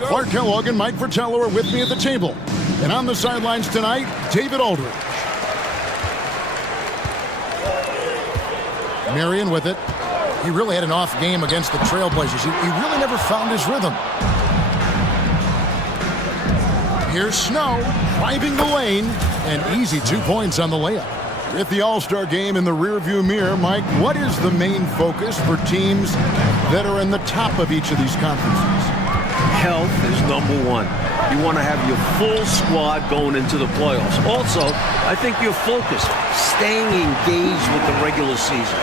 Clark Kellogg and Mike Fratello are with me at the table. And on the sidelines tonight, David Aldridge. Marion with it. He really had an off game against the Trailblazers. He really never found his rhythm. Here's Snow driving the lane. And easy 2 points on the layup. With the All-Star game in the rearview mirror, Mike, what is the main focus for teams that are in the top of each of these conferences? Health is number one. You want to have your full squad going into the playoffs. Also, I think you're focused, staying engaged with the regular season.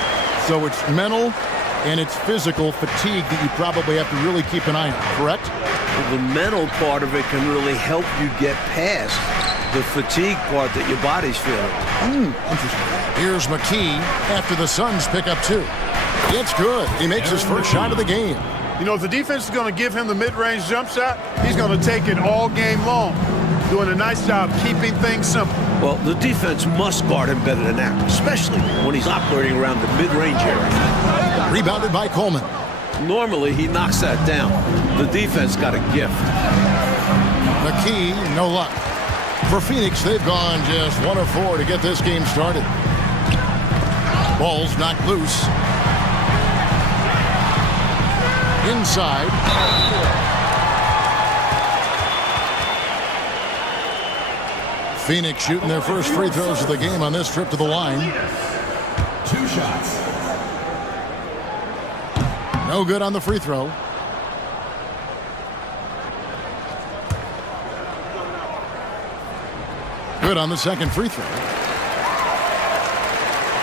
So it's mental and it's physical fatigue that you probably have to really keep an eye on, correct? Well, the mental part of it can really help you get past the fatigue part that your body's feeling. Interesting. Here's McKee after the Suns pick up 2. It's good. He makes his first shot of the game. You know, if the defense is going to give him the mid-range jump shot, he's going to take it all game long, doing a nice job keeping things simple. Well, the defense must guard him better than that, especially when he's operating around the mid-range area. Rebounded by Coleman. Normally, he knocks that down. The defense got a gift. McKee, no luck. For Phoenix, they've gone just 1 of 4 to get this game started. Ball's knocked loose. Inside. Phoenix shooting their first free throws of the game on this trip to the line. 2 shots. No good on the free throw. Good on the second free throw.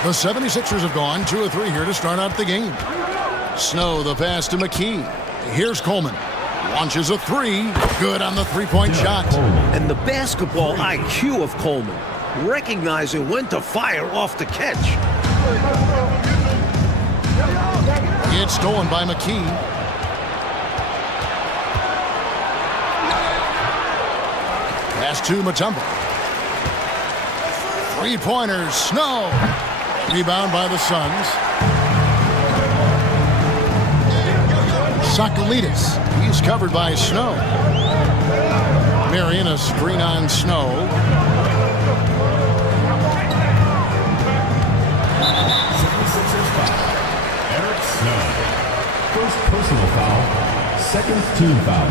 The 76ers have gone 2 of 3 here to start out the game. Snow, the pass to McKee. Here's Coleman. Launches a 3. Good on the three-point shot. And the basketball IQ of Coleman, recognizing when to fire off the catch. It's stolen by McKee. Pass to Mutombo. Three-pointers, Snow. Rebound by the Suns. Sakalidis. He's covered by Snow. Marion, a screen on Snow. Eric Snow. First personal foul. Second team foul.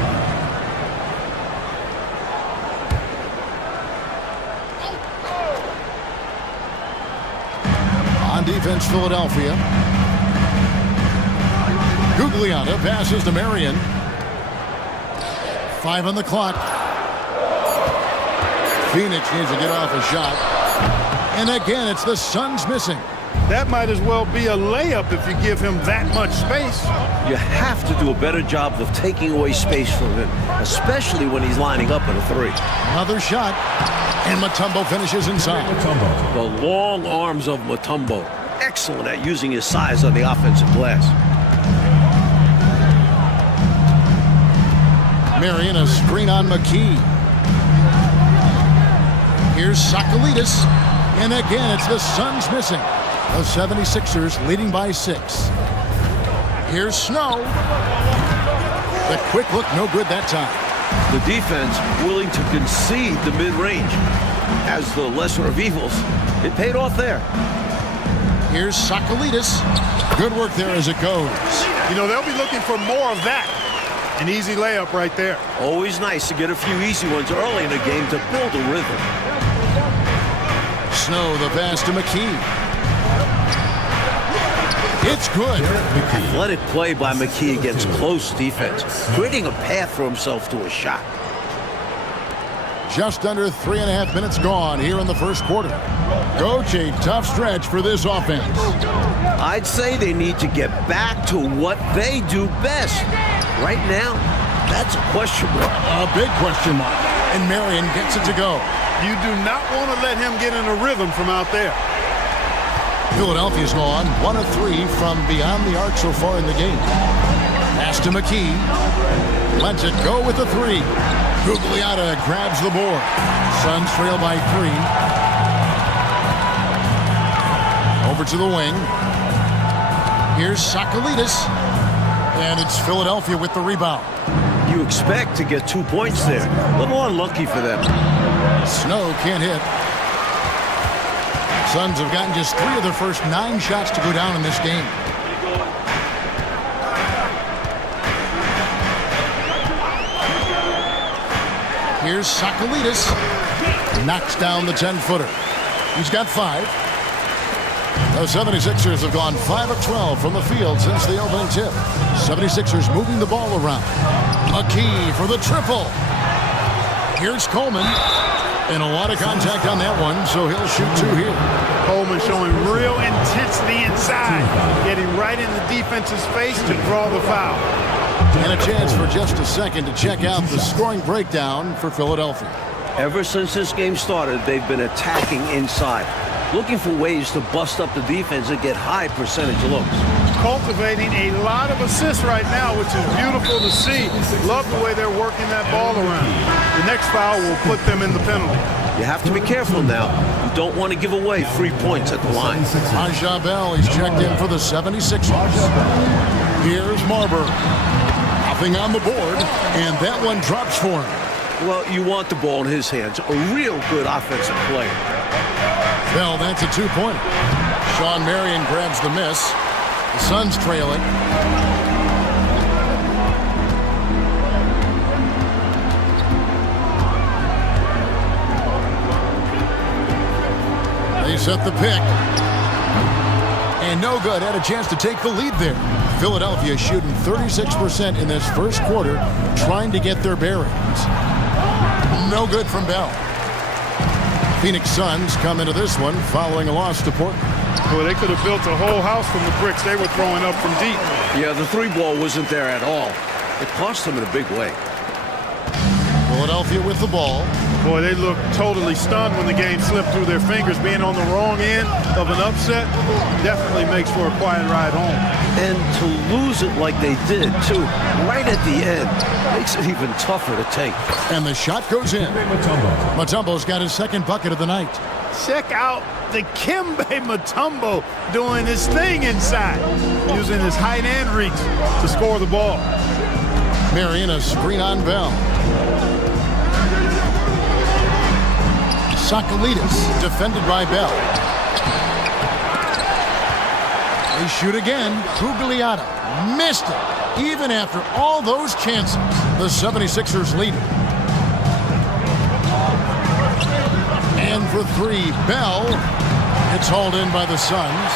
On defense, Philadelphia. Gugliotta passes to Marion. 5 on the clock. Phoenix needs to get off a shot. And again, it's the Suns missing. That might as well be a layup if you give him that much space. You have to do a better job of taking away space from him, especially when he's lining up at a 3. Another shot. And Mutombo finishes inside. Mutombo. The long arms of Mutombo. Excellent at using his size on the offensive glass. Marion, a screen on McKee. Here's Sakalidis. And again, it's the Suns missing. The 76ers leading by 6. Here's Snow. The quick look, no good that time. The defense willing to concede the mid-range. As the lesser of evils, it paid off there. Here's Sakalidis. Good work there as it goes. You know, they'll be looking for more of that. An easy layup right there. Always nice to get a few easy ones early in the game to build a rhythm. Snow, the pass to McKee. It's good. Athletic play by McKee against close defense, creating a path for himself to a shot. Just under 3.5 minutes gone here in the first quarter. Coach, a tough stretch for this offense. I'd say they need to get back to what they do best. Right now, that's a question mark. A big question mark. And Marion gets it to go. You do not want to let him get in a rhythm from out there. Philadelphia's gone 1 of 3 from beyond the arc so far in the game. Pass to McKee. Lets it go with the 3. Gugliotta grabs the board. Suns trail by 3. Over to the wing. Here's Sakalidis. And it's Philadelphia with the rebound. You expect to get 2 points there. A little unlucky for them. Snow can't hit. Suns have gotten just 3 of their first 9 shots to go down in this game. Here's Sakalidis. Knocks down the 10-footer. He's got 5. The 76ers have gone 5 of 12 from the field since the opening tip. 76ers moving the ball around. McKee for the triple. Here's Coleman. And a lot of contact on that one, so he'll shoot 2 here. Coleman showing real intensity inside, getting right in the defense's face to draw the foul. And a chance for just a second to check out the scoring breakdown for Philadelphia. Ever since this game started, they've been attacking inside, looking for ways to bust up the defense and get high percentage looks. Cultivating a lot of assists right now, which is beautiful to see. Love the way they're working that ball around. The next foul will put them in the penalty. You have to be careful now. You don't want to give away free points at the line. Raja Bell, he's checked in for the 76ers. Here's Marbury. Nothing on the board, and that one drops for him. Well, you want the ball in his hands. A real good offensive player. Bell, that's a 2-pointer. Sean Marion grabs the miss. The Suns trailing. They set the pick. And no good. Had a chance to take the lead there. Philadelphia shooting 36% in this first quarter, trying to get their bearings. No good from Bell. Phoenix Suns come into this one following a loss to Portland. Well, they could have built a whole house from the bricks they were throwing up from deep. Yeah, the 3-ball wasn't there at all. It cost them in a big way. Philadelphia with the ball. Boy, they looked totally stunned when the game slipped through their fingers. Being on the wrong end of an upset definitely makes for a quiet ride home. And to lose it like they did, too, right at the end, makes it even tougher to take. And the shot goes in. Mutombo's got his second bucket of the night. Check out the Dikembe Mutombo doing his thing inside, using his height and reach to score the ball. Marion, a screen on Bell. Sakalidis, defended by Bell. They shoot again. Gugliotta missed it. Even after all those chances, the 76ers lead it. And for 3, Bell. It's hauled in by the Suns.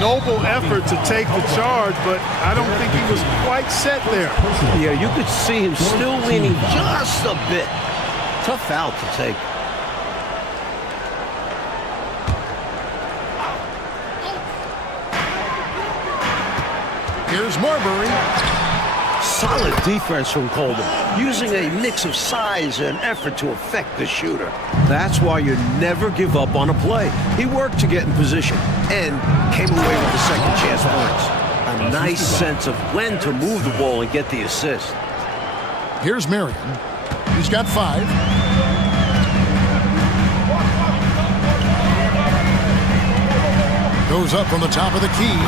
Noble effort to take the charge, but I don't think he was quite set there. Yeah, you could see him still leaning just a bit. Tough foul to take. Here's Marbury. Solid defense from Coleman, using a mix of size and effort to affect the shooter. That's why you never give up on a play. He worked to get in position and came away with the second chance points. A nice sense of when to move the ball and get the assist. Here's Marion. He's got 5. Goes up from the top of the key.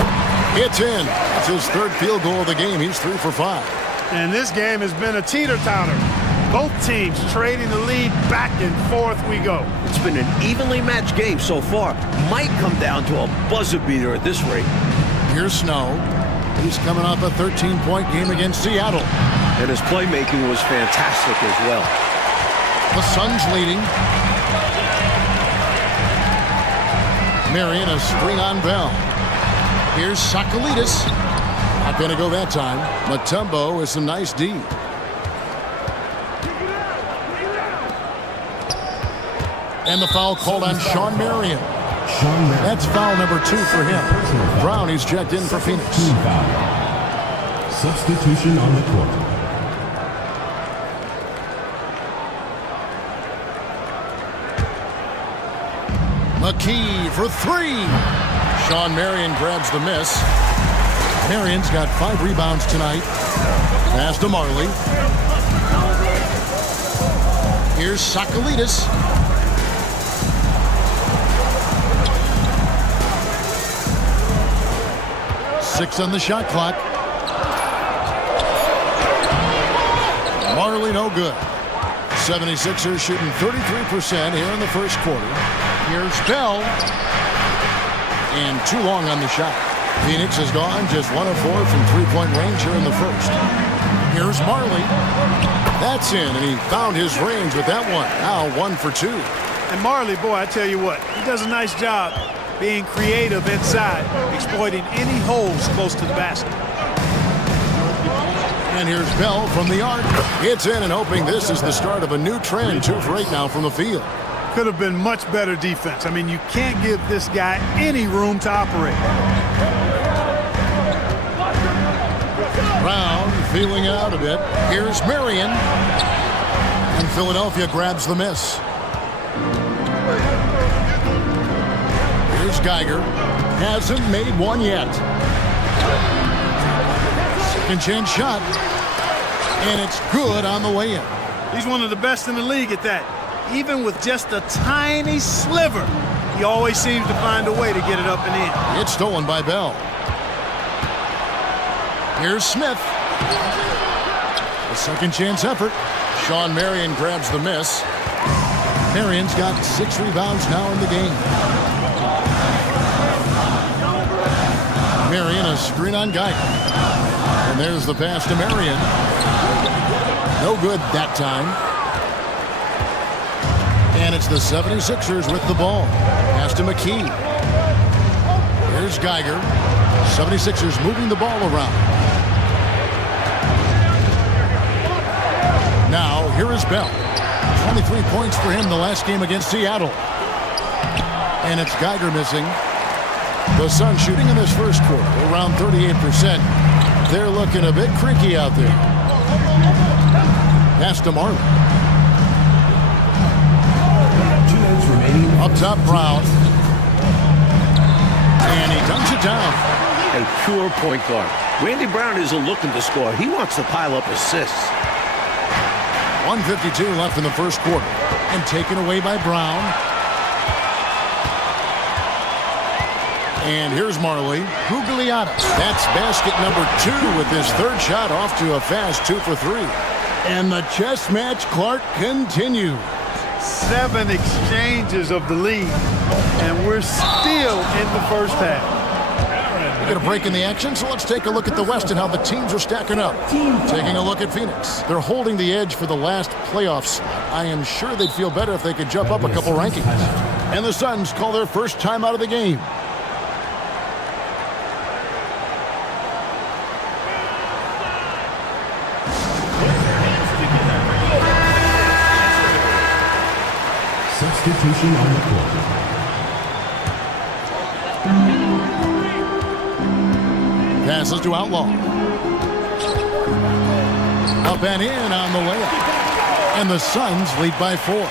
It's in. It's his 3rd field goal of the game. He's 3 for 5. And this game has been a teeter-totter. Both teams trading the lead, back and forth we go. It's been an evenly matched game so far. Might come down to a buzzer beater at this rate. Here's Snow. He's coming off a 13-point game against Seattle. And his playmaking was fantastic as well. The Suns leading. Marion, a screen on Bell. Here's Sakalidis. Not going to go that time. Mutombo with some nice D. And the foul called on Sean Marion. That's foul number 2 for him. Brown, he's checked in for Phoenix. Substitution on the court. McKee for 3. Sean Marion grabs the miss. Marion's got 5 rebounds tonight. Pass to Marley. Here's Sakalidis. 6 on the shot clock. Marley no good. 76ers shooting 33% here in the first quarter. Here's Bell. And too long on the shot. Phoenix has gone just 1 of 4 from three-point range here in the first. Here's Marley. That's in, and he found his range with that one. Now 1 for 2. And Marley, boy, I tell you what, he does a nice job being creative inside, exploiting any holes close to the basket. And here's Bell from the arc. It's in and hoping this is the start of a new trend. 2 for 8 now from the field. Could have been much better defense. I mean, you can't give this guy any room to operate. Brown feeling out a bit. Here's Marion. And Philadelphia grabs the miss. Here's Geiger. Hasn't made one yet. Second chance shot. And it's good on the way in. He's one of the best in the league at that. Even with just a tiny sliver, he always seems to find a way to get it up and in. It's stolen by Bell. Here's Smith. A second chance effort. Sean Marion grabs the miss. Marion's got 6 rebounds now in the game. Marion a screen on Geiger. And there's the pass to Marion. No good that time. And it's the 76ers with the ball. Pass to McKee. Here's Geiger. 76ers moving the ball around. Now, here is Bell. 23 points for him the last game against Seattle. And it's Geiger missing. The Suns shooting in this first quarter around 38%. They're looking a bit creaky out there. Pass to Marley. 2 minutes remaining. Up top, Brown. And he dunks it down. A pure point guard. Randy Brown isn't looking to score. He wants to pile up assists. 1:52 left in the first quarter. And taken away by Brown. And here's Marley. Gugliotta. That's basket number 2 with his third shot off to a fast 2 for 3. And the chess match, Clark, continues. 7 exchanges of the lead, and we're still in the first half. We get a break in the action, so let's take a look at the West and how the teams are stacking up. Taking a look at Phoenix. They're holding the edge for the last playoff slot. I am sure they'd feel better if they could jump up a couple rankings. And the Suns call their first time out of the game. Substitution on the court. Passes to Outlaw. Up and in on the layup. And the Suns lead by 4.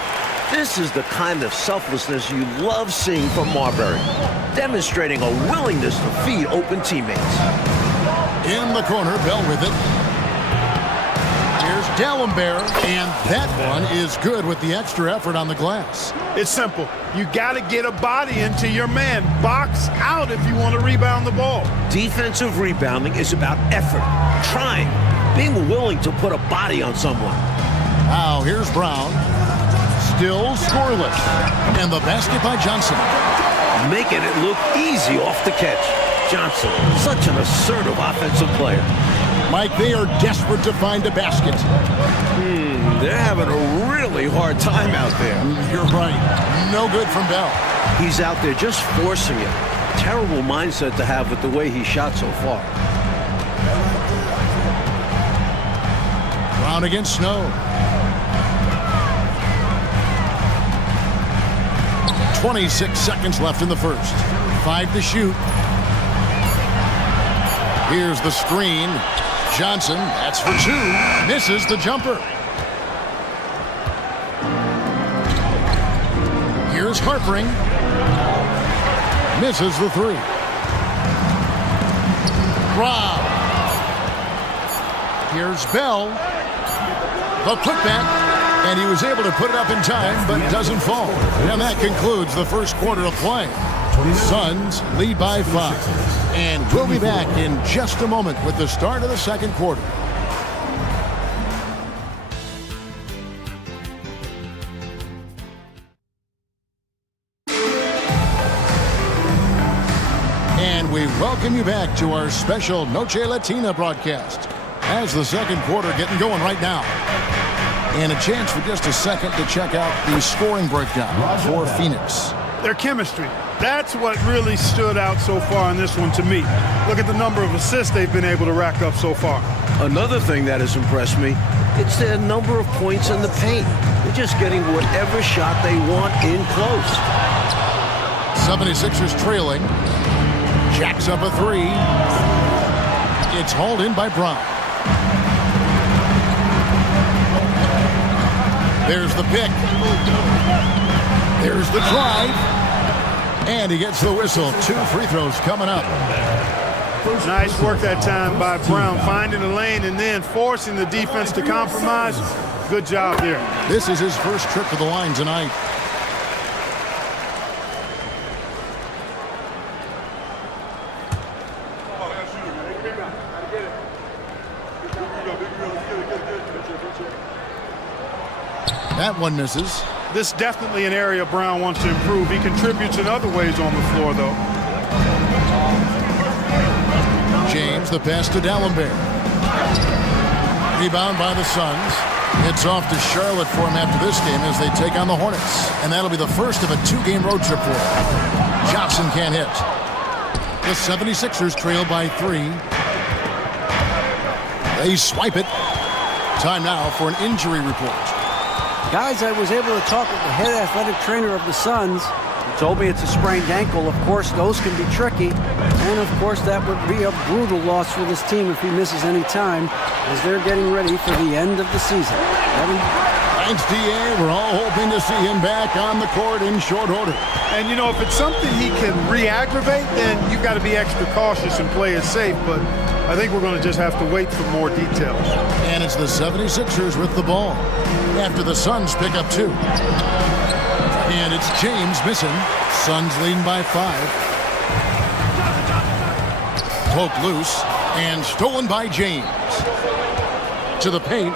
This is the kind of selflessness you love seeing from Marbury, demonstrating a willingness to feed open teammates. In the corner, Bell with it. Here's D'Alembert, and that one is good with the extra effort on the glass. It's simple. You got to get a body into your man. Box out if you want to rebound the ball. Defensive rebounding is about effort, trying, being willing to put a body on someone. Now, here's Brown. Still scoreless. And the basket by Johnson. Making it look easy off the catch. Johnson, such an assertive offensive player. Mike, they are desperate to find a basket. They're having a really hard time out there. You're right. No good from Bell. He's out there just forcing it. Terrible mindset to have with the way he shot so far. Brown against Snow. 26 seconds left in the first. 5 to shoot. Here's the screen. Johnson, that's for 2. Misses the jumper. Here's Harpering. Misses the 3. Rob. Here's Bell. The putback. And he was able to put it up in time, but doesn't fall. And that concludes the first quarter of play. Suns lead by 5. And we'll be back in just a moment with the start of the second quarter. And we welcome you back to our special Noche Latina broadcast as the second quarter getting going right now. And a chance for just a second to check out the scoring breakdown for Phoenix. Their chemistry. That's what really stood out so far in this one to me. Look at the number of assists they've been able to rack up so far. Another thing that has impressed me, it's their number of points in the paint. They're just getting whatever shot they want in close. 76ers trailing. Jacks up a three. It's hauled in by Brown. There's the pick. There's the drive. And he gets the whistle. 2 free throws coming up. Nice work that time by Brown, finding the lane and then forcing the defense to compromise. Good job there. This is his first trip to the line tonight. That one misses. This is definitely an area Brown wants to improve. He contributes in other ways on the floor, though. James, the pass to D'Alembert. Rebound by the Suns. It's off to Charlotte for him after this game as they take on the Hornets. And that'll be the first of a 2-game road trip for him. Johnson can't hit. The 76ers trail by 3. They swipe it. Time now for an injury report. Guys, I was able to talk with the head athletic trainer of the Suns. He told me it's a sprained ankle. Of course, those can be tricky. And, of course, that would be a brutal loss for this team if he misses any time as they're getting ready for the end of the season. Evan? Thanks, D.A. We're all hoping to see him back on the court in short order. And, you know, if it's something he can re-aggravate, then you've got to be extra cautious and play it safe. But I think we're going to just have to wait for more details. And it's the 76ers with the ball after the Suns pick up 2. And it's James missing. Suns leading by 5. Poked loose and stolen by James. To the paint.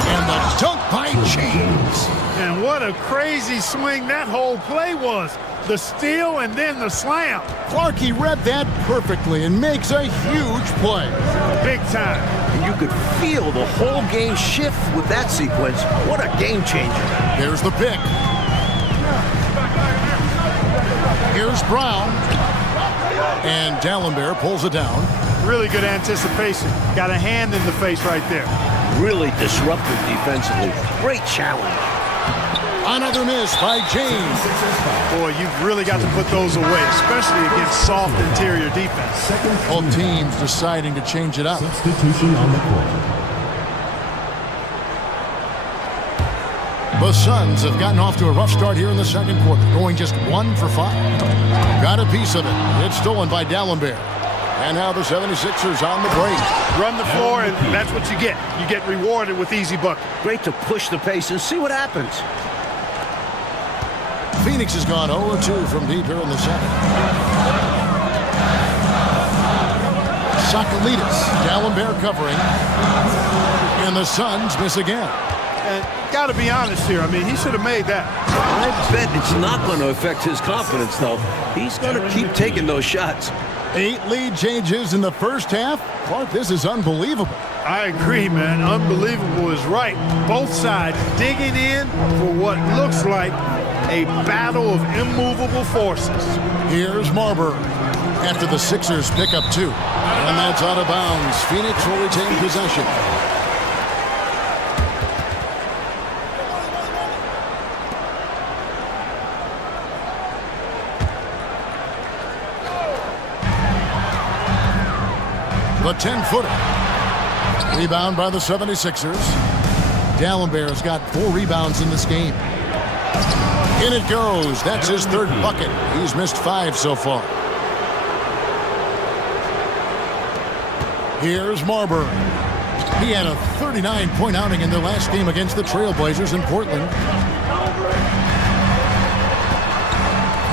And the dunk by James. And what a crazy swing that whole play was. The steal and then the slam. Clarkie read that perfectly and makes a huge play. Big time. And you could feel the whole game shift with that sequence. What a game changer. There's the pick. Here's Brown. And D'Alembert pulls it down. Really good anticipation. Got a hand in the face right there. Really disruptive defensively. Great challenge. Another miss by James. Boy, you've really got to put those away, especially against soft interior defense. Both teams deciding to change it up. Substitution on the court. The Suns have gotten off to a rough start here in the second quarter, going just 1 for 5. Got a piece of it. It's stolen by D'Alembert. And now the 76ers on the break. Run the floor, and that's what you get. You get rewarded with easy bucket. Great to push the pace and see what happens. Phoenix has gone 0-2 from deep here in the second. Sakalidis, D'Alembert covering. And the Suns miss again. And got to be honest here. I mean, he should have made that. I bet it's not going to affect his confidence, though. He's going to keep taking those shots. 8 lead changes in the first half. Clark, this is unbelievable. I agree, man. Unbelievable is right. Both sides digging in for what looks like a battle of immovable forces. Here's Marbury after the Sixers pick up 2. And that's out of bounds. Phoenix will retain possession. The 10-footer. Rebound by the 76ers. D'Alembert has got 4 rebounds in this game. In it goes. That's his 3rd bucket. He's missed 5 so far. Here's Marbury. He had a 39-point outing in their last game against the Trailblazers in Portland.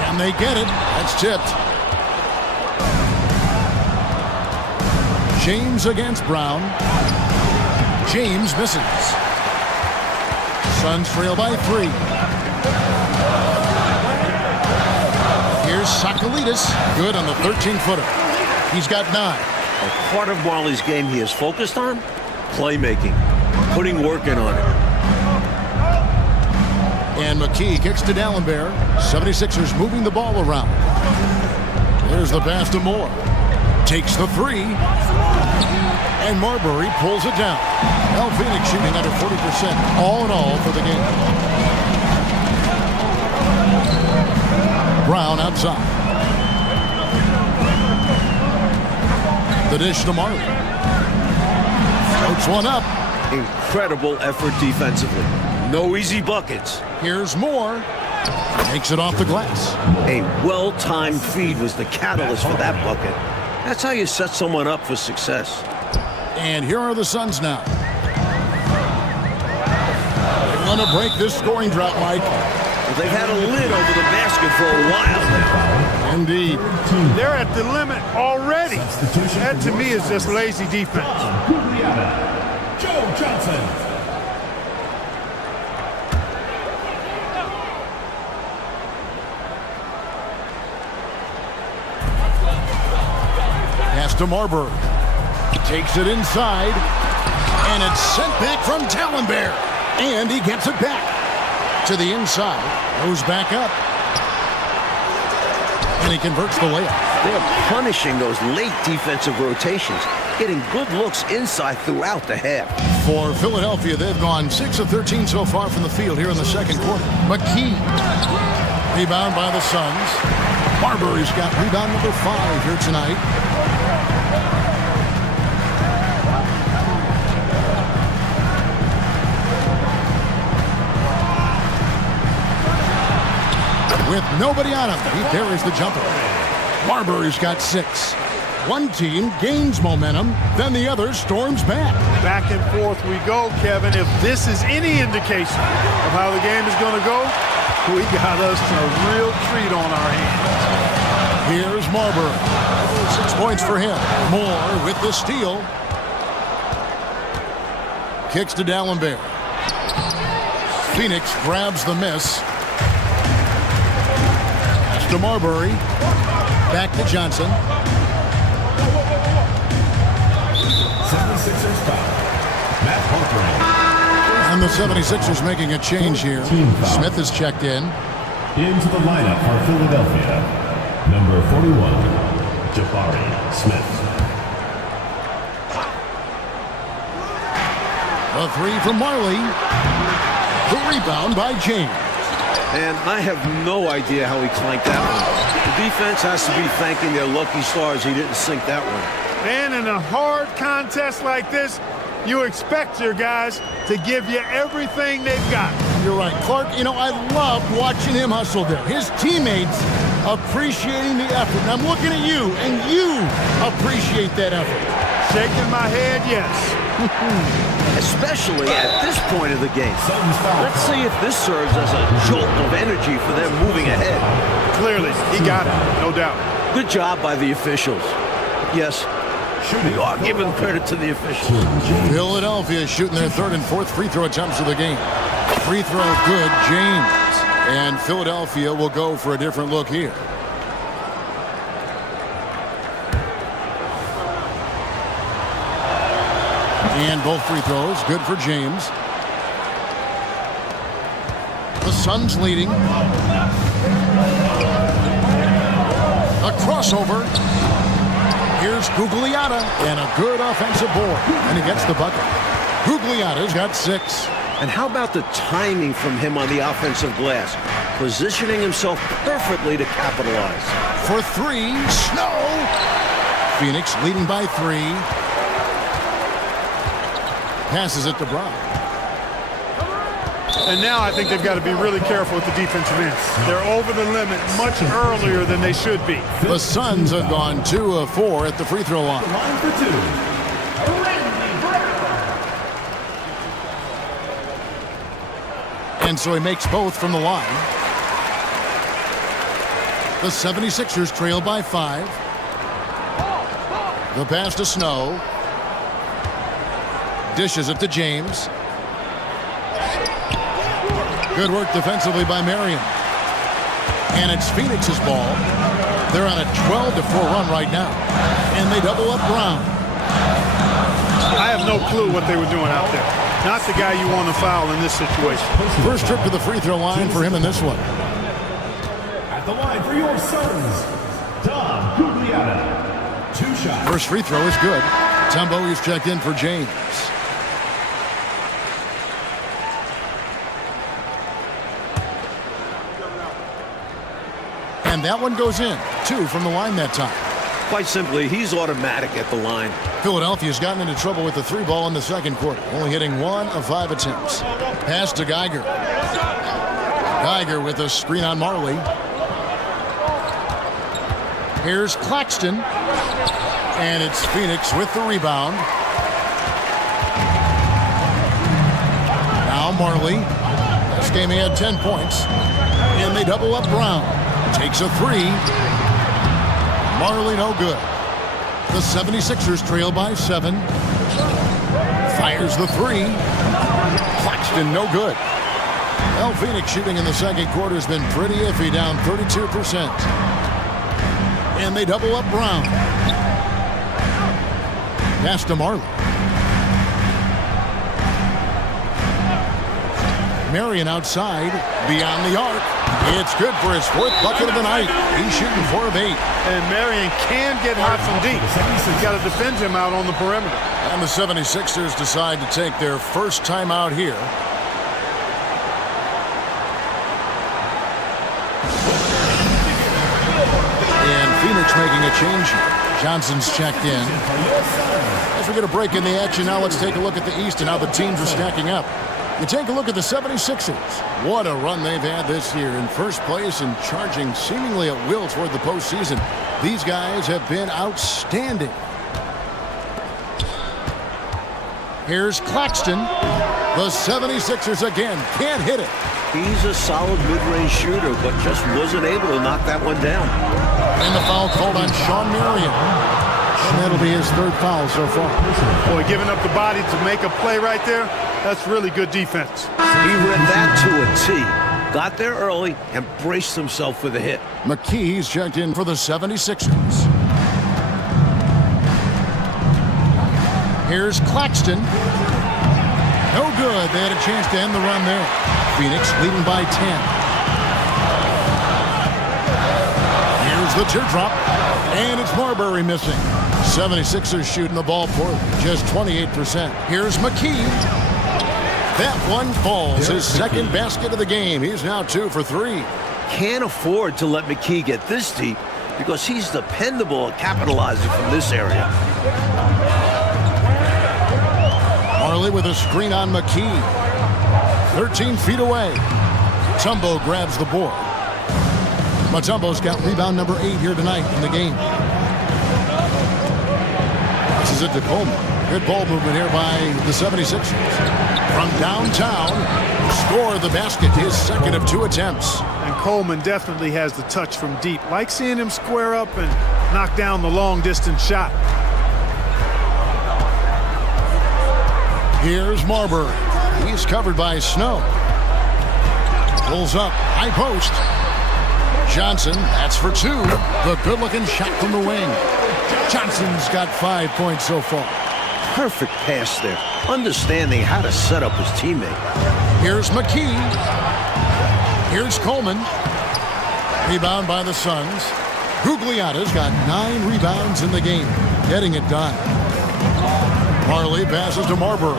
And they get it. That's tipped. James against Brown. James misses. Suns trail by 3. Here's Sakalidis. Good on the 13-footer. He's got 9. A part of Marley's game he is focused on? Playmaking. Putting work in on it. And McKee kicks to Dallenberg. 76ers moving the ball around. There's the pass to Moore. Takes the 3. And Marbury pulls it down. Now Phoenix shooting under 40% all in all for the game. Brown outside. The dish to Marley. Floats one up. Incredible effort defensively. No easy buckets. Here's Moore. Makes it off the glass. A well-timed feed was the catalyst for that bucket. That's how you set someone up for success. And here are the Suns now. They want to break this scoring drought, Mike. Well, they've had a lid over the basket for a while now. Indeed. They're at the limit already. That, to me, is just lazy defense. Joe Johnson. Pass to Marbury. Takes it inside. And it's sent back from Dallenberg. And he gets it back. To the inside. Goes back up. And he converts the layup. They're punishing those late defensive rotations, getting good looks inside throughout the half. For Philadelphia, they've gone 6 of 13 so far from the field here in the second quarter. McKee. Rebound by the Suns. Marbury's got rebound number 5 here tonight. With nobody on him, he parries the jumper. Marbury's got 6. One team gains momentum, then the other storms back. Back and forth we go, Kevin. If this is any indication of how the game is going to go, we got us a real treat on our hands. Here's Marbury. 6 points for him. Moore with the steal. Kicks to Dallenberg. Phoenix grabs the miss. Pass to Marbury. Back to Johnson. 76ers foul. Matt Harper. And the 76ers making a change here. Smith is checked in. Into the lineup for Philadelphia, number 41, Jabari Smith. A 3 from Marley. The rebound by James. And I have no idea how he clanked that one. The defense has to be thanking their lucky stars he didn't sink that one. And in a hard contest like this, you expect your guys to give you everything they've got. You're right, Clark. You know, I loved watching him hustle there. His teammates appreciating the effort. And I'm looking at you, and you appreciate that effort. Shaking my head, yes. Especially at this point of the game. Let's see if this serves as a jolt of energy for them moving ahead. Clearly, he got it, no doubt. Good job by the officials. Yes, we are giving credit to the officials. Philadelphia shooting their 3rd and 4th free throw attempts of the game. Free throw good, James. And Philadelphia will go for a different look here. And both free throws good for James. The Suns leading. A crossover. Here's Gugliotta and a good offensive board. And he gets the bucket. Gugliotta's got 6. And how about the timing from him on the offensive glass? Positioning himself perfectly to capitalize. For 3, Snow. Phoenix leading by 3. Passes it to Brown. And now I think they've got to be really careful with the defensive end. They're over the limit much earlier than they should be. The Suns have gone 2 of 4 at the free throw line. Line for 2. And so he makes both from the line. The 76ers trail by 5. The pass to Snow. Dishes it to James. Good work defensively by Marion. And it's Phoenix's ball. They're on a 12-4 run right now. And they double up Brown. I have no clue what they were doing out there. Not the guy you want to foul in this situation. First trip to the free throw line for him in this one. At the line for your Suns, Tom Gugliotta. 2 shots. First free throw is good. Tumbo is checked in for James. And that one goes in. 2 from the line that time. Quite simply, he's automatic at the line. Philadelphia's gotten into trouble with the 3 ball in the second quarter, only hitting 1 of 5 attempts. Pass to Geiger. Geiger with a screen on Marley. Here's Claxton. And it's Phoenix with the rebound. Now Marley. This game he had 10 points. And they double up Brown. Takes a 3. Marley no good. The 76ers trail by 7. Fires the 3. Claxton no good. Well, Phoenix shooting in the second quarter has been pretty iffy, down 32%. And they double up Brown. Pass to Marley. Marion outside, beyond the arc. It's good for his 4th bucket of the night. He's shooting 4 of 8. And Marion can get hot from deep. You've got to defend him out on the perimeter. And the 76ers decide to take their first timeout here. And Phoenix making a change here. Johnson's checked in. As we get a break in the action now, let's take a look at the East and how the teams are stacking up. You take a look at the 76ers. What a run they've had this year, in first place and charging seemingly at will toward the postseason. These guys have been outstanding. Here's Claxton. The 76ers again can't hit it. He's a solid mid-range shooter, but just wasn't able to knock that one down. And the foul called on Sean Marion. And that'll be his 3rd foul so far. Boy, giving up the body to make a play right there, that's really good defense. He read that to a T. Got there early and braced himself for the hit. McKee's checked in for the 76ers. Here's Claxton. No good. They had a chance to end the run there. Phoenix leading by 10. Here's the teardrop. And it's Marbury missing. 76ers shooting the ball poorly, just 28%. Here's McKee. That one falls. His 2nd basket of the game. He's now 2 for 3. Can't afford to let McKee get this deep because he's dependable at capitalizing from this area. Marley with a screen on McKee. 13 feet away. Tumbo grabs the board. Mutombo's got rebound number 8 here tonight in the game. This is it to Coleman. Good ball movement here by the 76ers. From downtown, score the basket, his 2nd of 2 attempts. And Coleman definitely has the touch from deep. Like seeing him square up and knock down the long-distance shot. Here's Marbury. He's covered by Snow. Pulls up, high post. Johnson, that's for 2. The good-looking shot from the wing. Johnson's got 5 points so far. Perfect pass there. Understanding how to set up his teammate. Here's McKee. Here's Coleman. Rebound by the Suns. Gugliotta's got 9 rebounds in the game. Getting it done. Marley passes to Marbury.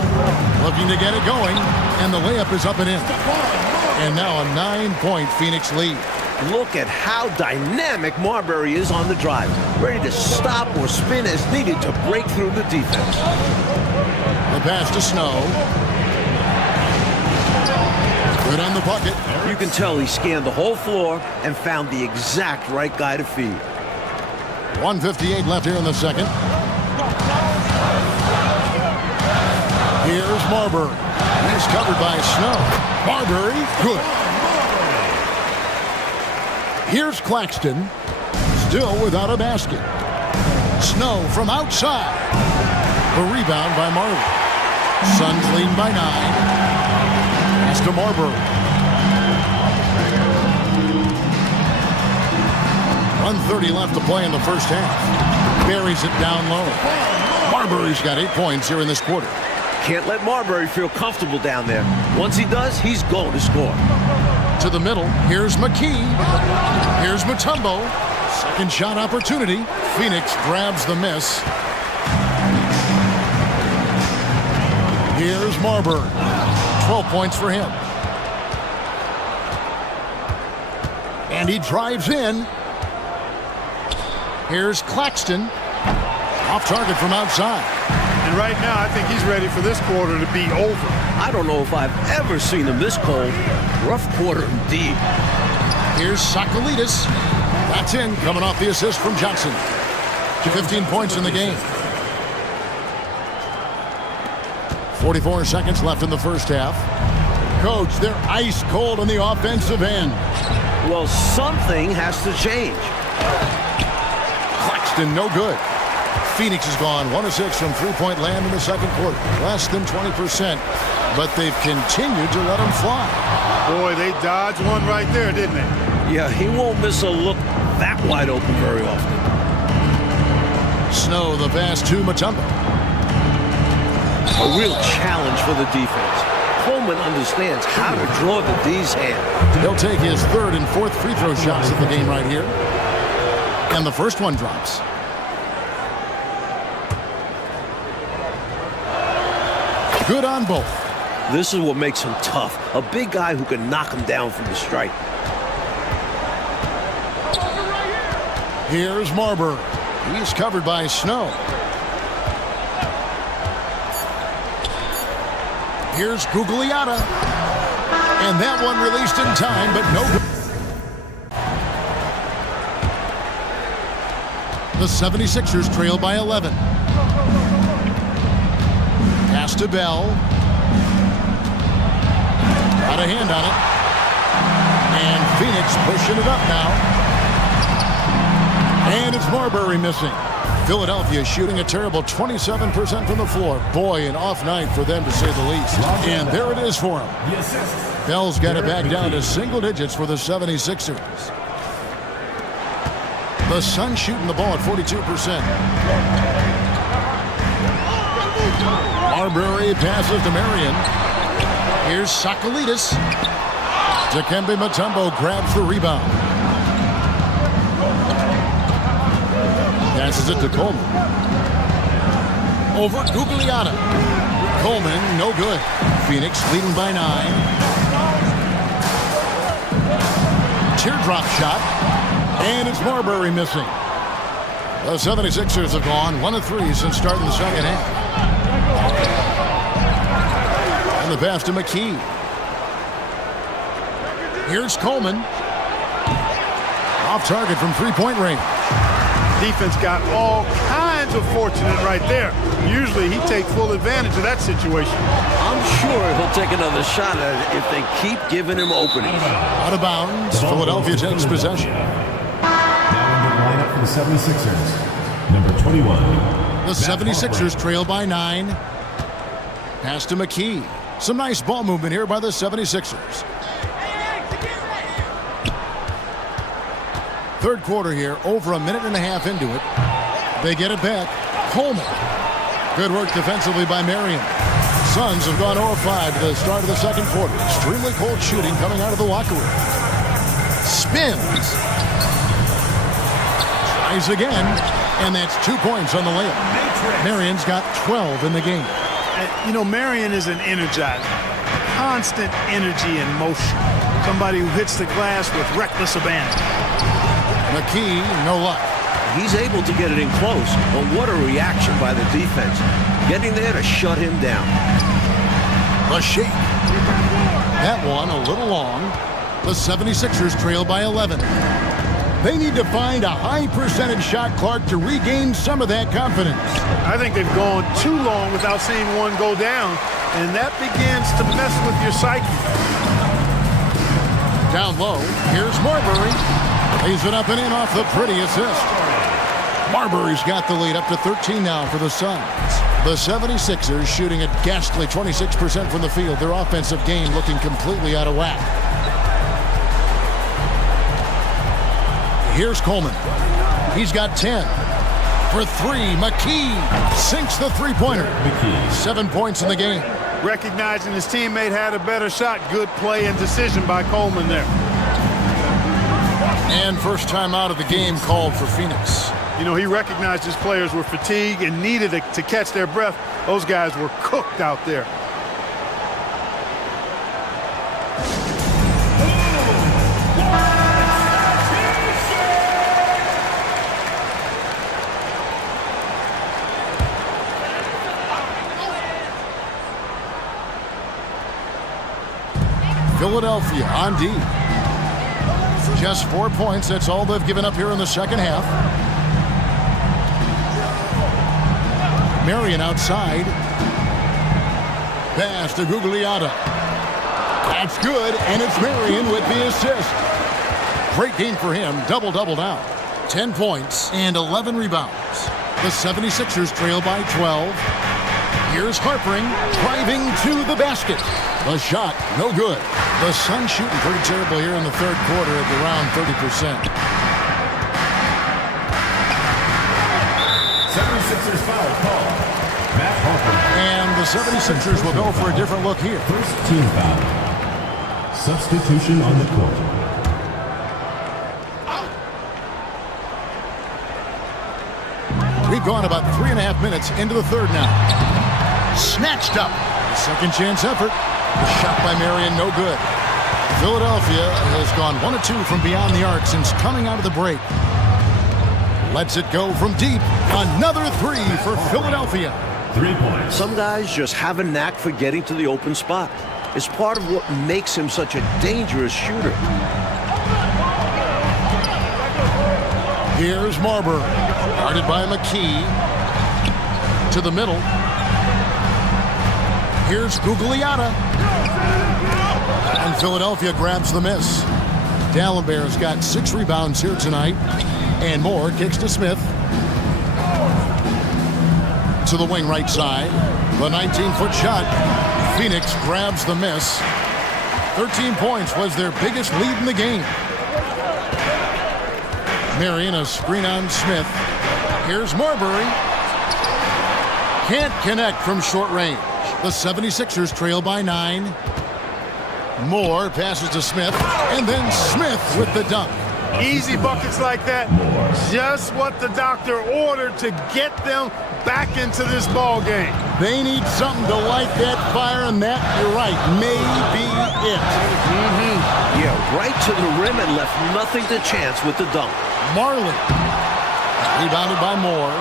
Looking to get it going. And the layup is up and in. And now a 9-point Phoenix lead. Look at how dynamic Marbury is on the drive. Ready to stop or spin as needed to break through the defense. The pass to Snow. Good on the bucket. You can tell he scanned the whole floor and found the exact right guy to feed. 1:58 left here in the second. Here's Marbury. He's covered by Snow. Marbury, good. Here's Claxton, still without a basket. Snow from outside. The rebound by Marley. Suns lead by 9. Pass to Marbury. 1:30 left to play in the first half. Buries it down low. Marbury's got 8 points here in this quarter. Can't let Marbury feel comfortable down there. Once he does, he's going to score. To the middle. Here's McKee. Here's Mutombo. Second shot opportunity. Phoenix grabs the miss. Here's Marbury. 12 points for him. And he drives in. Here's Claxton. Off target from outside. And right now, I think he's ready for this quarter to be over. I don't know if I've ever seen him this cold. Rough quarter indeed. Here's Sakalidis. That's in, coming off the assist from Johnson. 15 points in the game. 44 seconds left in the first half. Coach, they're ice cold on the offensive end. Well, something has to change. Claxton, no good. Phoenix has gone 1 of 6 from three-point land in the second quarter. Less than 20%, but they've continued to let him fly. Boy, they dodged one right there, didn't they? Yeah, he won't miss a look that wide open very often. Snow, the pass to Mutombo. A real challenge for the defense. Coleman understands how to draw the D's hand. He'll take his third and fourth free throw shots of the game right here. And the first one drops. Good on both. This is what makes him tough. A big guy who can knock him down from the stripe. Here's Marbury. He's covered by Snow. Here's Gugliotta. And that one released in time, but no good. The 76ers trail by 11. Pass to Bell. Got a hand on it. And Phoenix pushing it up now. And it's Marbury missing. Philadelphia shooting a terrible 27% from the floor. Boy, an off night for them to say the least. And there it is for him. Bell's got it back down to single digits for the 76ers. The Suns shooting the ball at 42%. Marbury passes to Marion. Here's Sakalidis. Dikembe Mutombo grabs the rebound. Passes it to Coleman. Over Gugliotta. Coleman, no good. Phoenix leading by 9. Teardrop shot. And it's Marbury missing. The 76ers have gone 1 of 3 since starting the second half. And the pass to McKee. Here's Coleman. Off target from three-point range. Defense got all kinds of fortunate right there. Usually he takes full advantage of that situation. I'm sure he'll take another shot at it if they keep giving him openings. Out of bounds. Philadelphia takes possession. Now in the lineup for the 76ers, number 21. The 76ers trail by 9. Pass to McKee. Some nice ball movement here by the 76ers. Third quarter here, over a minute and a half into it. They get it back. Coleman. Good work defensively by Marion. Suns have gone 0 of 5 to the start of the second quarter. Extremely cold shooting coming out of the locker room. Spins. Tries again, and that's 2 points on the layup. Marion's got 12 in the game. You know, Marion is an energizer. Constant energy and motion. Somebody who hits the glass with reckless abandon. McKee, no luck. He's able to get it in close, but what a reaction by the defense. Getting there to shut him down. The shake. That one a little long. The 76ers trail by 11. They need to find a high percentage shot, Clark, to regain some of that confidence. I think they've gone too long without seeing one go down, and that begins to mess with your psyche. Down low, here's Marbury. Lays it up and in off the pretty assist. Marbury's got the lead up to 13 now for the Suns. The 76ers shooting a ghastly 26% from the field. Their offensive game looking completely out of whack. Here's Coleman. He's got 10. For three, McKee sinks the three-pointer. 7 points in the game. Recognizing his teammate had a better shot. Good play and decision by Coleman there. And first time out of the game called for Phoenix. You know, he recognized his players were fatigued and needed to catch their breath. Those guys were cooked out there. Philadelphia on D. Just 4 points. That's all they've given up here in the second half. Marion outside. Pass to Gugliotta. That's good, and it's Marion with the assist. Great game for him. Double-double now. 10 points and 11 rebounds. The 76ers trail by 12. Here's Harpering driving to the basket. The shot, no good. The Suns shooting pretty terrible here in the third quarter at around 30%. 76ers foul call. Matt Harper. And the 76ers will go for a different look here. First team foul. Substitution on the court. We've gone about 3.5 minutes into the third now. Snatched up. Second chance effort. The shot by Marion, no good. Philadelphia has gone 1 of 2 from beyond the arc since coming out of the break. Lets it go from deep. Another three for Philadelphia. 3 points. Some guys just have a knack for getting to the open spot. It's part of what makes him such a dangerous shooter. Here's Marbury. Guarded by McKee. To the middle. Here's Gugliotta. And Philadelphia grabs the miss. Dallenberg's got 6 rebounds here tonight. And Moore kicks to Smith. To the wing right side. The 19-foot shot. Phoenix grabs the miss. 13 points was their biggest lead in the game. Marion, a screen on Smith. Here's Marbury. Can't connect from short range. The 76ers trail by 9. Moore passes to Smith, and then Smith with the dunk. Easy buckets like that. Just what the doctor ordered to get them back into this ball game. They need something to light that fire, and that, you're right, may be it. Yeah, right to the rim and left nothing to chance with the dunk. Marley. Rebounded by Moore.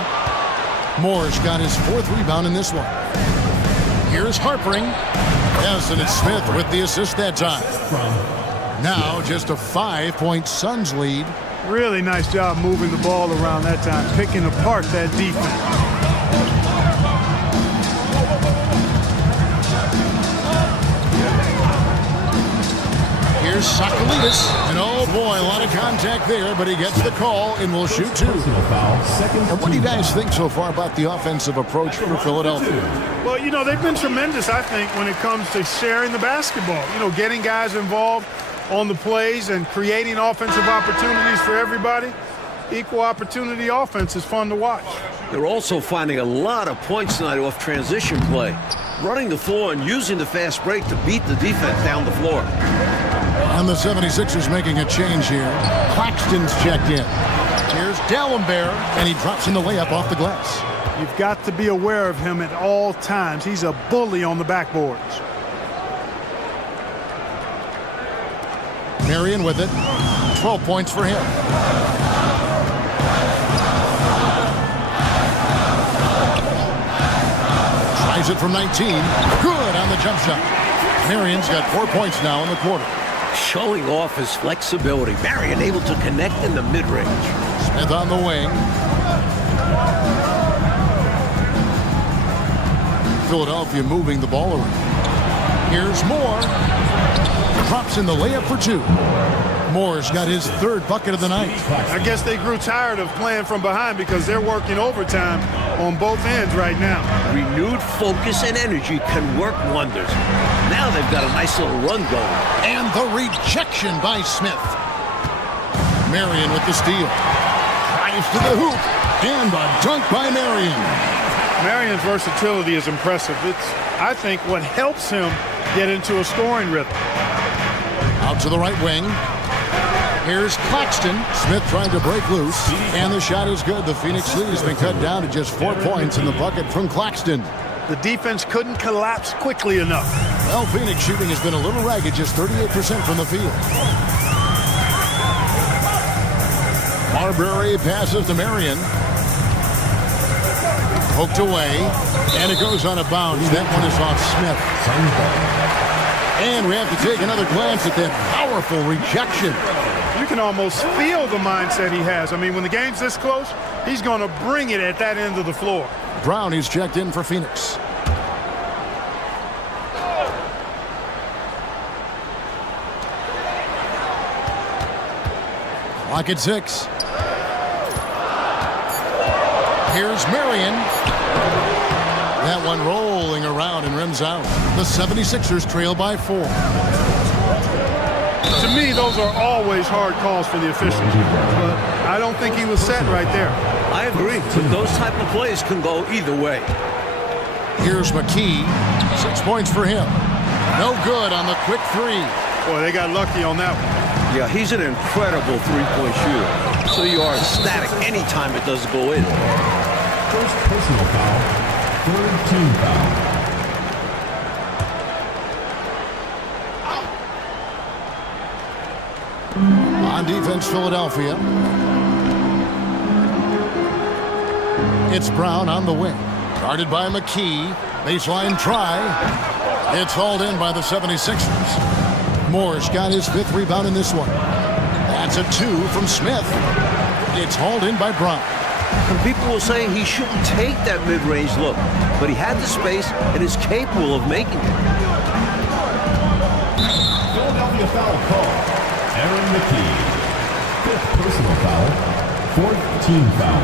Moore's got his 4th rebound in this one. Here's Harpering. Yes, and it's Smith with the assist that time. Now just a 5-point Suns lead. Really nice job moving the ball around that time, picking apart that defense. Here's Sakalitis. And oh boy, a lot of contact there, but he gets the call and will shoot 2. And what do you guys think so far about the offensive approach for Philadelphia? Well, you know, they've been tremendous, I think, when it comes to sharing the basketball. You know, getting guys involved on the plays and creating offensive opportunities for everybody. Equal opportunity offense is fun to watch. They're also finding a lot of points tonight off transition play. Running the floor and using the fast break to beat the defense down the floor. And the 76ers making a change here. Claxton's checked in. Here's Dallenberg, and he drops in the layup off the glass. You've got to be aware of him at all times. He's a bully on the backboards. Marion with it. 12 points for him. Tries it from 19. Good on the jump shot. Marion's got 4 points now in the quarter. Showing off his flexibility. Marion able to connect in the mid-range. Smith on the wing. Philadelphia moving the ball around. Here's Moore. Drops in the layup for 2. Moore's got his third bucket of the night. I guess they grew tired of playing from behind because they're working overtime on both ends right now. Renewed focus and energy can work wonders. Now they've got a nice little run going. And the rejection by Smith. Marion with the steal. Drives to the hoop. And a dunk by Marion. Marion's versatility is impressive. It's, I think, what helps him get into a scoring rhythm. Out to the right wing. Here's Claxton. Smith trying to break loose. And the shot is good. The Phoenix lead has been cut down to just 4 points in the bucket from Claxton. The defense couldn't collapse quickly enough. Well, Phoenix shooting has been a little ragged, just 38% from the field. Marbury passes to Marion. Poked away, and it goes on a bounce. That one is off Smith. And we have to take another glance at that powerful rejection. You can almost feel the mindset he has. I mean, when the game's this close, he's going to bring it at that end of the floor. Brown, he's checked in for Phoenix. Clock at 6. Here's Marion. That one rolling around and rims out. The 76ers trail by 4. To me, those are always hard calls for the officials. But I don't think he was set right there. I agree, but those type of plays can go either way. Here's McKee. 6 points for him. No good on the quick 3. Boy, they got lucky on that one. Yeah, he's an incredible three-point shooter. So you are ecstatic anytime it doesn't go in. First personal foul, third team foul. On defense, Philadelphia. It's Brown on the wing. Guarded by McKee. Baseline try. It's hauled in by the 76ers. Moore's got his 5th rebound in this one. That's a 2 from Smith. It's hauled in by Brown. And people will say he shouldn't take that mid-range look, but he had the space and is capable of making it. Philadelphia foul call. Aaron McKee. 5th personal foul, 4th team foul.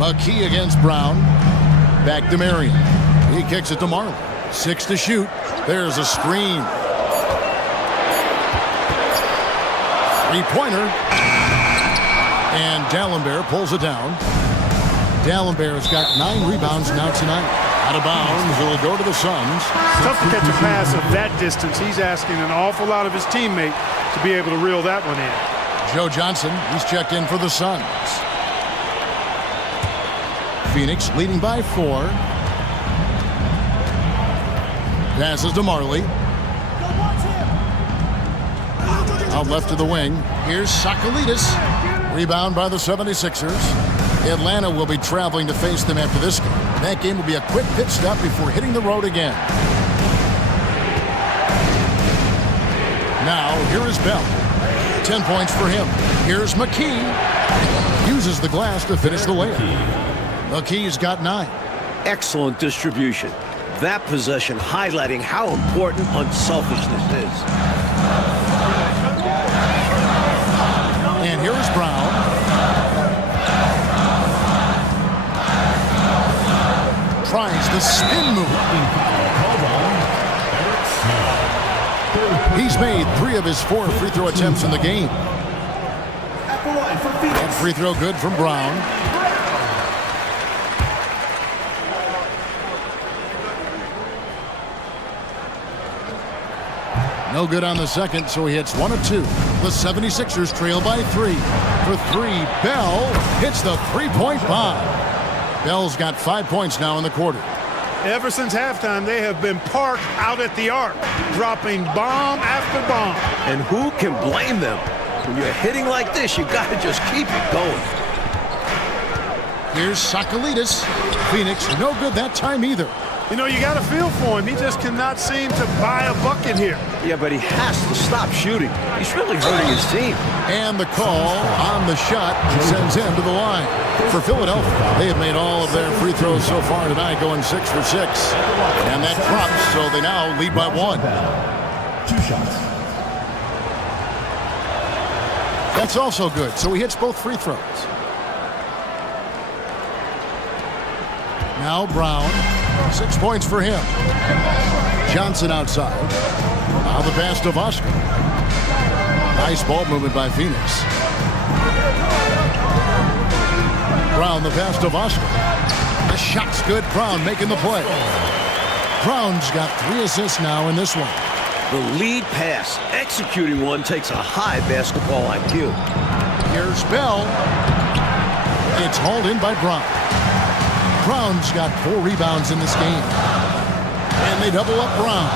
McKee against Brown. Back to Marion. He kicks it to Marley. 6 to shoot. There's a screen. 3-pointer. And Dallenberg pulls it down. Dallenberg's got 9 rebounds now tonight. Out of bounds. It'll go to the Suns. Tough to catch a pass of that distance. He's asking an awful lot of his teammate to be able to reel that one in. Joe Johnson, he's checked in for the Suns. Phoenix leading by 4. Passes to Marley. Out left to the wing. Here's Sakalidis. Rebound by the 76ers. Atlanta will be traveling to face them after this game. That game will be a quick pit stop before hitting the road again. Now, here is Bell. 10 points for him. Here's McKee. Uses the glass to finish the layup. McKee's got 9. Excellent distribution. That possession highlighting how important unselfishness is. And here is Brown. Tries the spin move. He's made 3 of his 4 free throw attempts in the game. And free throw good from Brown. No good on the second, so he hits 1 of 2. The 76ers trail by 3. For 3, Bell hits the 3-point bomb. Bell's got 5 points now in the quarter. Ever since halftime, they have been parked out at the arc, dropping bomb after bomb. And who can blame them? When you're hitting like this, you got to just keep it going. Here's Sakalidis. Phoenix, no good that time either. You know, you got a feel for him. He just cannot seem to buy a bucket here. Yeah, but he has to stop shooting. He's really hurting his team. And the call on the shot sends him to the line. For Philadelphia, they have made all of their free throws so far tonight, going 6 for 6. And that drops, so they now lead by 1. 2 shots. That's also good, so he hits both free throws. Now Brown, 6 points for him. Johnson outside. Now the pass to Oscar. Nice ball movement by Phoenix. Brown, the pass to Oscar. The shot's good. Brown making the play. Brown's got 3 assists now in this one. The lead pass, executing one, takes a high basketball IQ. Here's Bell. It's hauled in by Brown. Brown's got 4 rebounds in this game. And they double up Brown.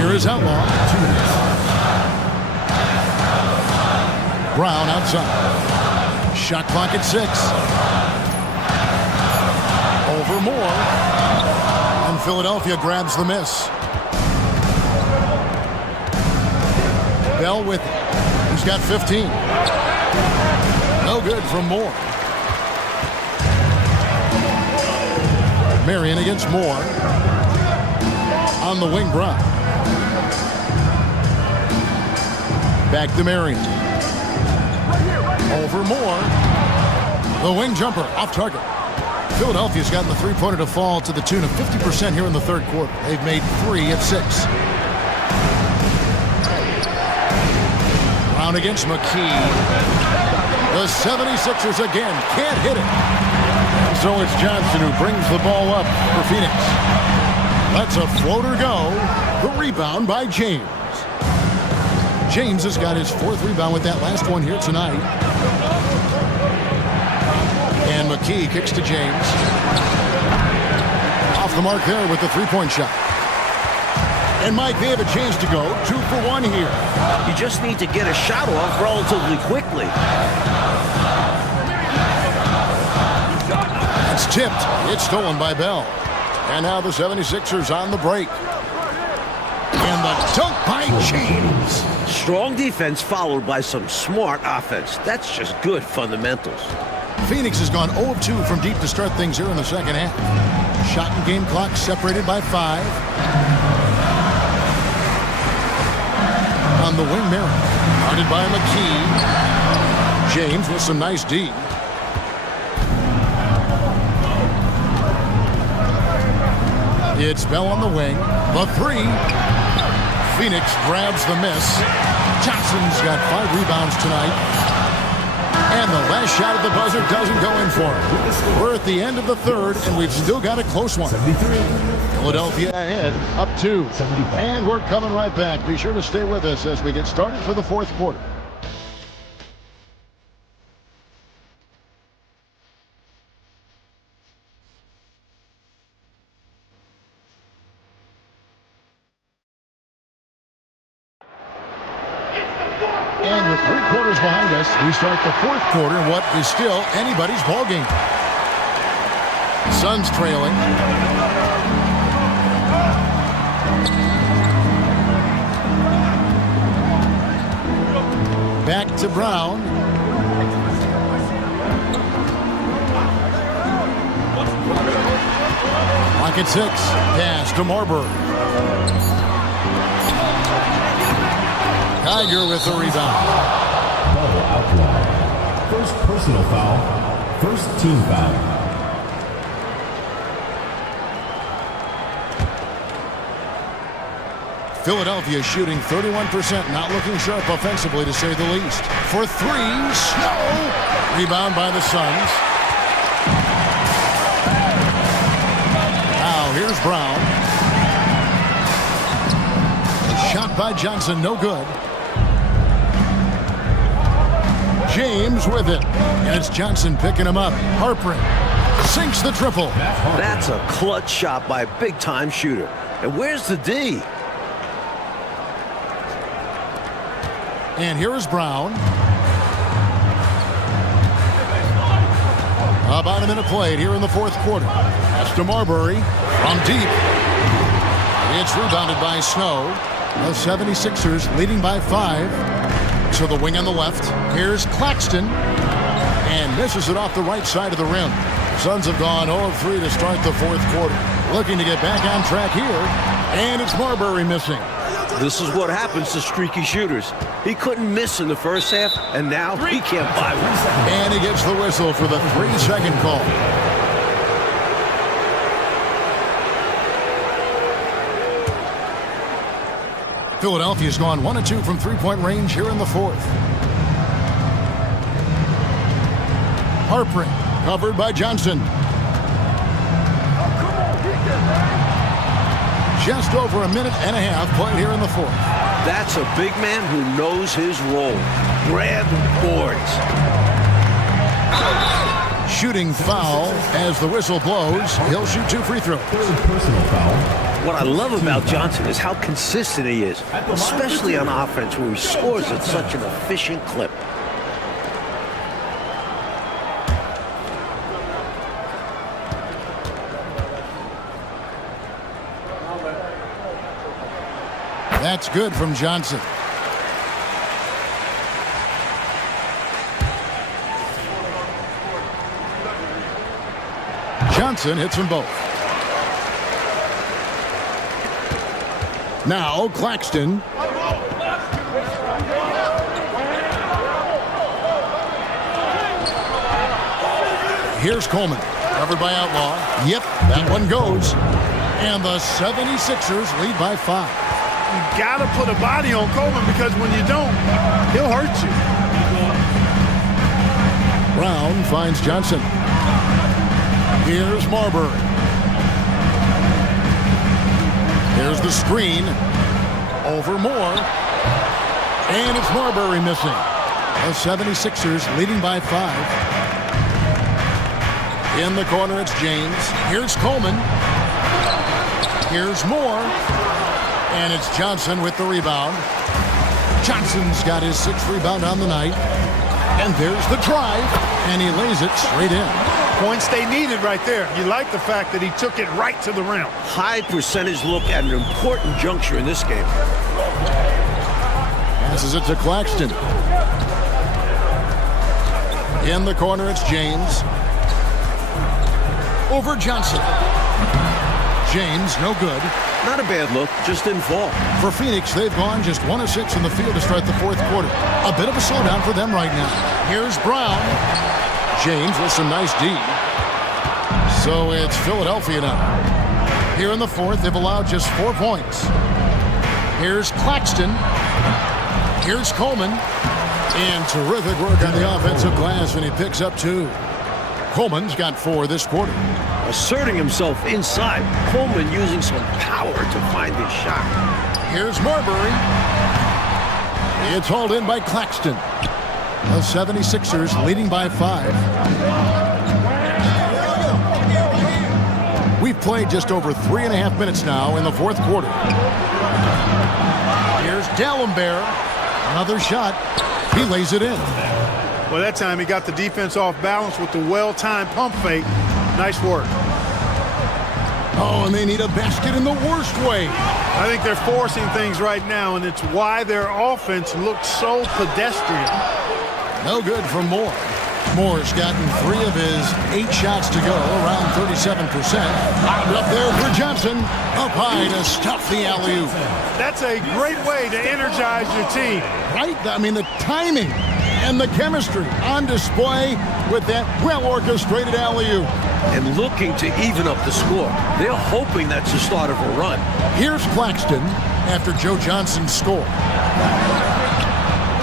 Here is Outlaw. Brown outside. Shot clock at 6. Over Moore. And Philadelphia grabs the miss. Bell with it. He's got 15. No good from Moore. Marion against Moore. On the wing, Brown. Back to Marion. Over Moore. The wing jumper off target. Philadelphia's gotten the three-pointer to fall to the tune of 50% here in the third quarter. They've made 3 of 6. Brown against McKee. The 76ers again can't hit it. So it's Johnson who brings the ball up for Phoenix. Lets a floater go. The rebound by James. James has got his 4th rebound with that last one here tonight. And McKee kicks to James. Off the mark there with the three-point shot. And Mike, they have a chance to go 2 for 1 here. You just need to get a shot off relatively quickly. It's tipped. It's stolen by Bell. And now the 76ers on the break. And the dunk by James. Strong defense followed by some smart offense. That's just good fundamentals. Phoenix has gone 0 of 2 from deep to start things here in the second half. Shot and game clock separated by 5. On the wing, Merritt. Guarded by McKee. James with some nice D. It's Bell on the wing. The 3. Phoenix grabs the miss. Johnson's got 5 rebounds tonight. And the last shot at the buzzer doesn't go in for him. We're at the end of the third, and we've still got a close one. 73. Philadelphia ahead, up 2. And we're coming right back. Be sure to stay with us as we get started for the fourth quarter. And with 3 quarters behind us, we start the fourth quarter in what is still anybody's ball game. Suns trailing. Back to Brown. Clock at 6. Pass to Marbury. Tiger with the rebound. Double outlaw. First personal foul. First team foul. Philadelphia shooting 31%, not looking sharp offensively to say the least. For 3, Snow. Rebound by the Suns. Now here's Brown. Shot by Johnson, no good. James with it. And it's Johnson picking him up. Harper sinks the triple. That's a clutch shot by a big-time shooter. And where's the D? And here is Brown. About a minute played here in the fourth quarter. That's to Marbury from deep. It's rebounded by Snow. The 76ers leading by 5. To the wing on the left. Here's Claxton. And misses it off the right side of the rim. Suns have gone 0 of 3 to start the fourth quarter. Looking to get back on track here. And it's Marbury missing. This is what happens to streaky shooters. He couldn't miss in the first half, and now he can't buy one. And he gets the whistle for the 3-second call. Philadelphia's gone 1 of 2 from three-point range here in the fourth. Harper covered by Johnson. Just over a minute and a half played here in the fourth. That's a big man who knows his role. Grab boards. Shooting foul as the whistle blows. He'll shoot 2 free throws. Personal foul. What I love about Johnson is how consistent he is, especially on offense where he scores at such an efficient clip. That's good from Johnson. Johnson hits them both. Now Claxton. Here's Coleman. Covered by Outlaw. Yep, that one goes. And the 76ers lead by 5. You got to put a body on Coleman because when you don't, he'll hurt you. Brown finds Johnson. Here's Marbury. Here's the screen. Over Moore. And it's Marbury missing. The 76ers leading by 5. In the corner, it's James. Here's Coleman. Here's Moore. And it's Johnson with the rebound. Johnson's got his 6th rebound on the night. And there's the drive. And he lays it straight in. Points they needed right there. You like the fact that he took it right to the rim. High percentage look at an important juncture in this game. Passes it to Claxton. In the corner, it's James. Over Johnson. James, no good. Not a bad look, just didn't fall. For Phoenix, they've gone just 1 of 6 in the field to start the fourth quarter. A bit of a slowdown for them right now. Here's Brown. James with some nice D. So it's Philadelphia now. Here in the fourth, they've allowed just 4 points. Here's Claxton. Here's Coleman. And terrific work on the offensive glass, and he picks up 2. Coleman's got 4 this quarter. Asserting himself inside, Coleman using some power to find his shot. Here's Marbury. It's hauled in by Claxton. The 76ers leading by 5. We've played just over 3.5 minutes now in the fourth quarter. Here's D'Alembert. Another shot. He lays it in. Well, that time he got the defense off balance with the well-timed pump fake. Nice work. Oh, and they need a basket in the worst way. I think they're forcing things right now, and it's why their offense looks so pedestrian. No good from Moore. Moore's gotten 3 of his 8 shots to go, around 37%. Up there for Johnson. Up high to stuff the alley-oop. That's a great way to energize your team. Right? I mean, the timing and the chemistry on display with that well-orchestrated alley-oop. And looking to even up the score. They're hoping that's the start of a run. Here's Claxton after Joe Johnson's score.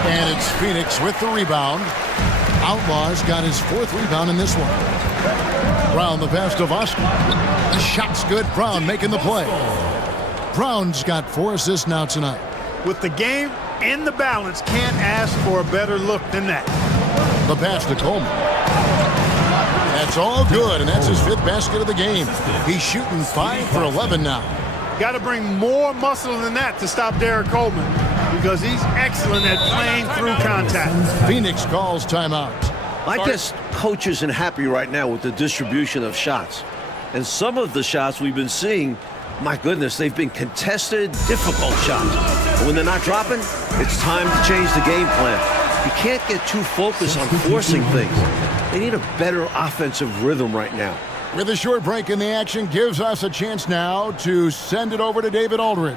And it's Phoenix with the rebound. Outlaw's got his 4th rebound in this one. Brown the pass to Oscar. The shot's good. Brown making the play. Brown's got 4 assists now tonight. With the game and the balance, can't ask for a better look than that. The pass to Coleman. That's all good, and that's his 5th basket of the game. He's shooting 5 for 11 now. Got to bring more muscle than that to stop Derek Coleman because he's excellent at playing through contact. Phoenix calls timeout. I guess coach isn't happy right now with the distribution of shots. And some of the shots we've been seeing, my goodness, they've been contested, difficult shots. And when they're not dropping, it's time to change the game plan. You can't get too focused on forcing things. They need a better offensive rhythm right now. With a short break in the action, gives us a chance now to send it over to David Aldridge.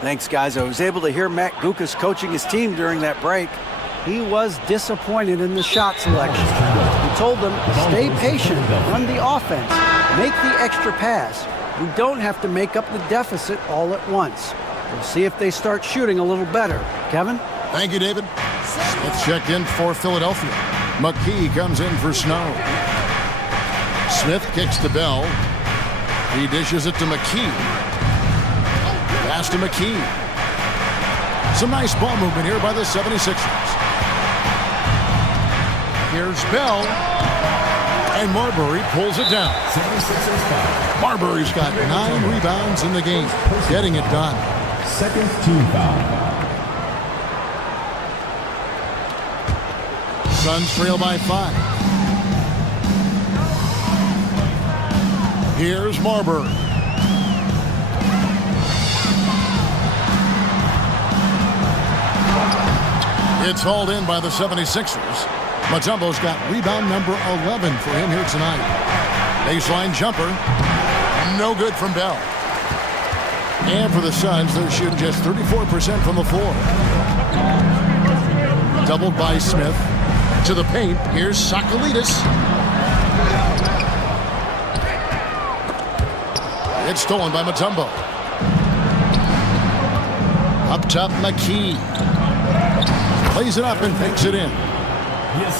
Thanks, guys. I was able to hear Matt Guokas coaching his team during that break. He was disappointed in the shot selection. He told them, stay patient, run the offense, make the extra pass. We don't have to make up the deficit all at once. We'll see if they start shooting a little better. Kevin? Thank you, David. Smith checked in for Philadelphia. McKee comes in for Snow. Smith kicks to Bell. He dishes it to McKee. Pass to McKee. Some nice ball movement here by the 76ers. Here's Bell. And Marbury pulls it down. Marbury's got 9 rebounds in the game. Getting it done. Second team foul. Suns trail by 5. Here's Marbury. It's hauled in by the 76ers. Mutombo's got rebound number 11 for him here tonight. Baseline jumper. No good from Bell. And for the Suns, they're shooting just 34% from the floor. Doubled by Smith. To the paint. Here's Sakalidis. It's stolen by Mutombo. Up top, McKee. Plays it up and picks it in.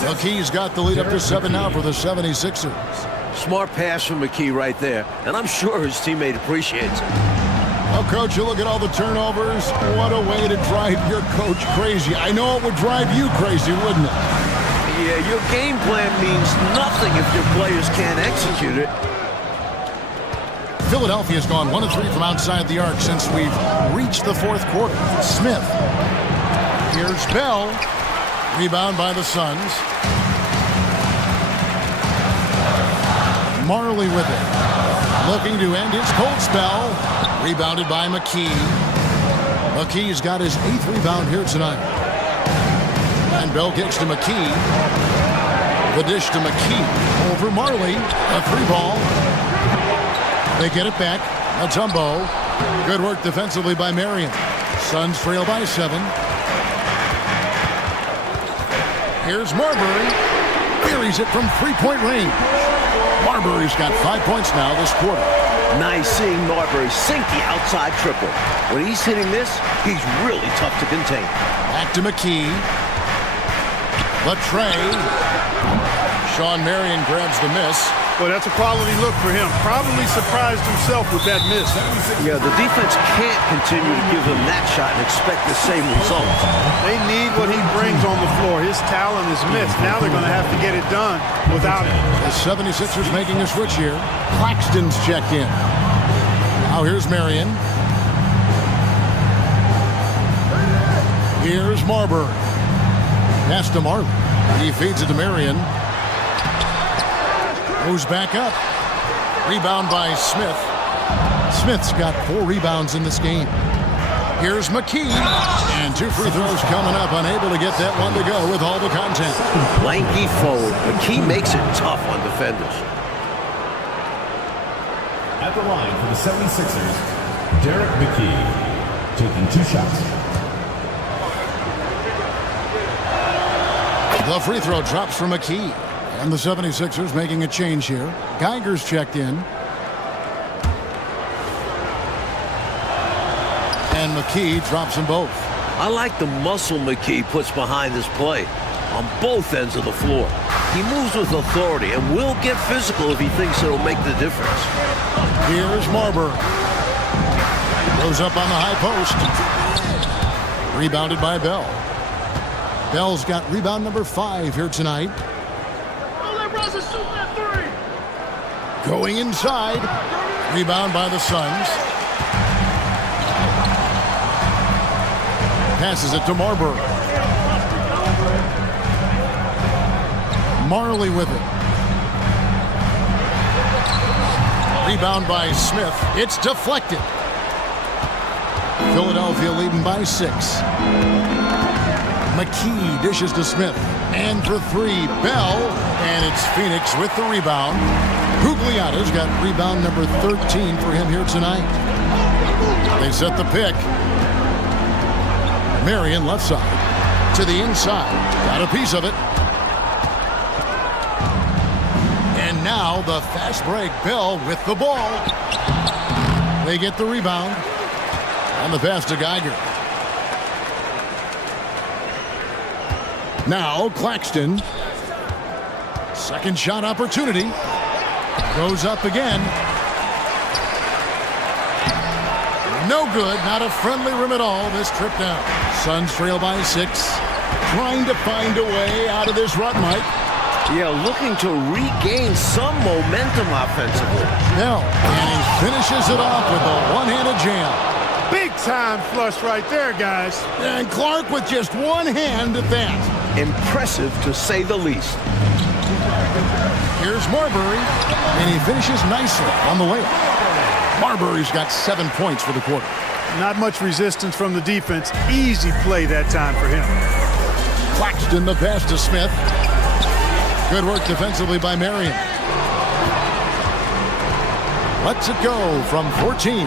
McKee's got the lead up to 7 now for the 76ers. Smart pass from McKee right there, and I'm sure his teammate appreciates it. Well, Coach, you look at all the turnovers. What a way to drive your coach crazy. I know it would drive you crazy, wouldn't it? Yeah, your game plan means nothing if your players can't execute it. Philadelphia's gone 1 of 3 from outside the arc since we've reached the 4th quarter. Smith. Here's Bell. Rebound by the Suns. Marley with it. Looking to end his cold spell. Rebounded by McKee. McKee's got his 8th rebound here tonight. And Bell kicks to McKee. The dish to McKee. Over Marley. A 3-ball. They get it back. Mutombo. Good work defensively by Marion. Suns trail by 7. Here's Marbury. Buries it from 3-point range. Marbury's got 5 points now this quarter. Nice seeing Marbury sink the outside triple. When he's hitting this, he's really tough to contain. Back to McKee. Latre. Sean Marion grabs the miss. Well, that's a quality look for him. Probably surprised himself with that miss. Yeah, the defense can't continue to give him that shot and expect the same results. They need what he brings on the floor. His talent is missed. Now they're going to have to get it done without him. The 76ers making a switch here. Claxton's checked in. Now here's Marion. Here's Marbury. Pass to Marley. He feeds it to Marion. Goes back up. Rebound by Smith. Smith's got 4 rebounds in this game. Here's McKee. And 2 free throws coming up. Unable to get that one to go with all the content. Lanky forward. McKee makes it tough on defenders. At the line for the 76ers, Derek McKee, taking 2 shots. The free throw drops for McKee. And the 76ers making a change here. Geiger's checked in. And McKee drops them both. I like the muscle McKee puts behind his play on both ends of the floor. He moves with authority and will get physical if he thinks it'll make the difference. Here's Marbury. Goes up on the high post. Rebounded by Bell. Bell's got rebound number 5 here tonight. Going inside. Rebound by the Suns. Passes it to Marbury. Marley with it. Rebound by Smith. It's deflected. Philadelphia leading by 6. McKee dishes to Smith. And for 3, Bell. And it's Phoenix with the rebound. Gugliotta's got rebound number 13 for him here tonight. They set the pick. Marion left side to the inside. Got a piece of it. And now the fast break. Bell with the ball. They get the rebound. On the pass to Geiger. Now Claxton. Second shot opportunity. Goes up again. No good. Not a friendly rim at all this trip down. Suns trail by 6. Trying to find a way out of this rut, Mike. Yeah, looking to regain some momentum offensively. Bell. And he finishes it off with a one-handed jam. Big time flush right there, guys. And Clark with just one hand at that. Impressive to say the least. Here's Marbury, and he finishes nicely on the layup. Marbury's got 7 points for the quarter. Not much resistance from the defense. Easy play that time for him. Claxton the pass to Smith. Good work defensively by Marion. Lets it go from 14.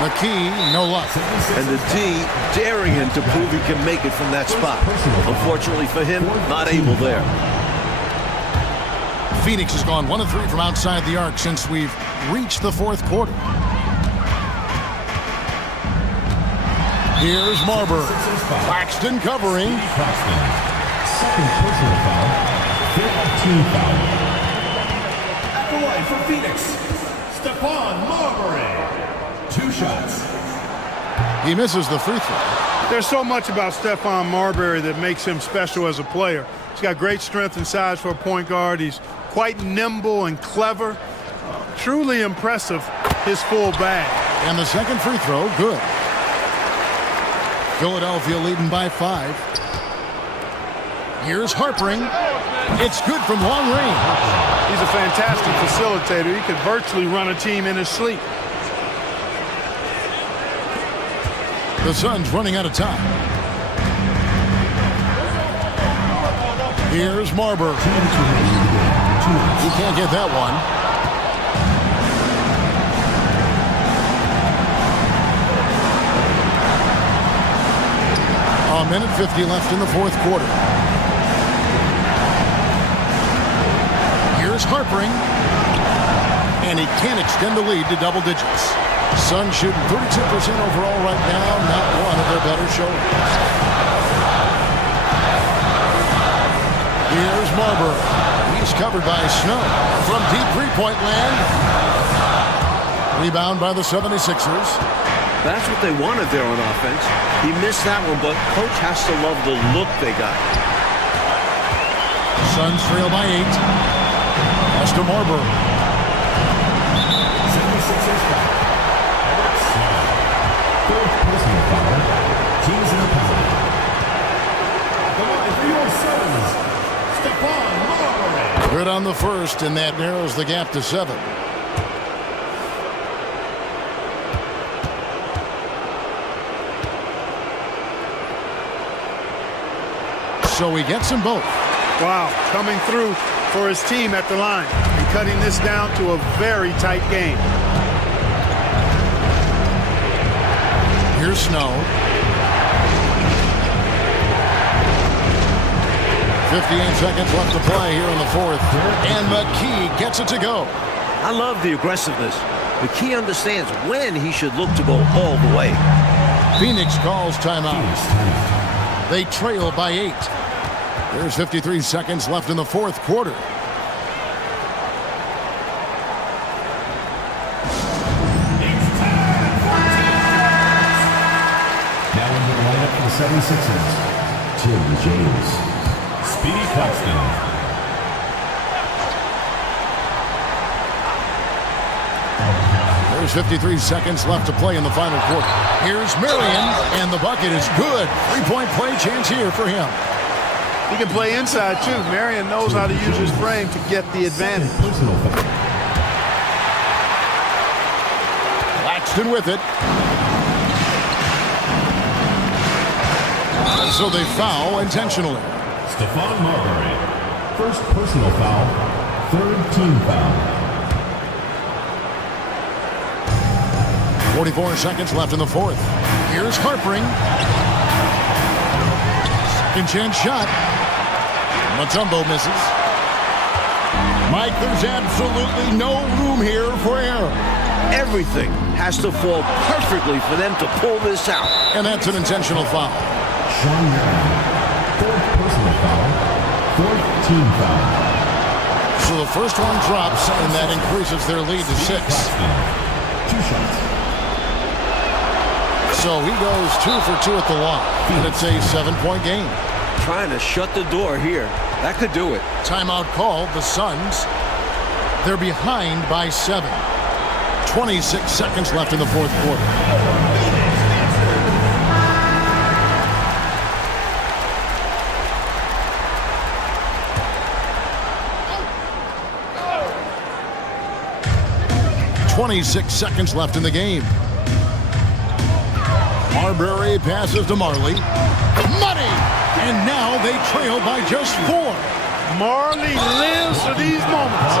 McKee, no luck. And the D daring him to prove he can make it from that spot. Unfortunately for him, not able there. Phoenix has gone 1 of 3 from outside the arc since we've reached the fourth quarter. Here's Marbury. Claxton covering. Second personal foul. 15 foul. At the line for Phoenix, Stephon Marbury. 2 shots. He misses the free throw. There's so much about Stephon Marbury that makes him special as a player. He's got great strength and size for a point guard. He's quite nimble and clever. Truly impressive, his full bag. And the second free throw, good. Philadelphia leading by 5. Here's Harpering. It's good from long range. He's a fantastic facilitator. He could virtually run a team in his sleep. The Suns running out of time. Here's Marbury. He can't get that one. A minute 50 left in the fourth quarter. Here's Harpering. And he can't extend the lead to double digits. Suns shooting 32% overall right now. Not one of their better showings. Here's Marbury. He's covered by Snow from deep three-point land. Rebound by the 76ers. That's what they wanted there on offense. He missed that one, but coach has to love the look they got. Suns trail by 8. Pass to Marbury. 76ers foul. Third personal foul. Teams in a penalty. The line for your Suns, Stephon Marbury. Good on the first, and that narrows the gap to 7. So he gets them both. Wow, coming through for his team at the line and cutting this down to a very tight game. Here's Snow. 58 seconds left to play here in the fourth. And McKee gets it to go. I love the aggressiveness. McKee understands when he should look to go all the way. Phoenix calls timeout. They trail by 8. There's 53 seconds left in the fourth quarter. Now into the lineup for the 76ers, Tim James, Speedy Claxton. There's 53 seconds left to play in the final quarter. Here's Marion, and the bucket is good. 3-point play chance here for him. He can play inside, too. Marion knows how to use his frame to get the advantage. Personal foul. Laxton with it. So they foul intentionally. Stephon Marbury. First personal foul. Third team foul. 44 seconds left in the fourth. Here's Harpering. Second chance shot. Mutombo misses. Mike, there's absolutely no room here for error. Everything has to fall perfectly for them to pull this out. And that's an intentional foul. Sean Marion. Third personal foul. Fourth team foul. So the first one drops, and that increases their lead to 6. 2 shots. So he goes 2 for 2 at the line, and it's a 7-point game. Trying to shut the door here. That could do it. Timeout called. The Suns, they're behind by 7. 26 seconds left in the fourth quarter. .26 seconds left in the game. Marbury passes to Marley. Money! And now they trail by just 4. Marley lives for these moments.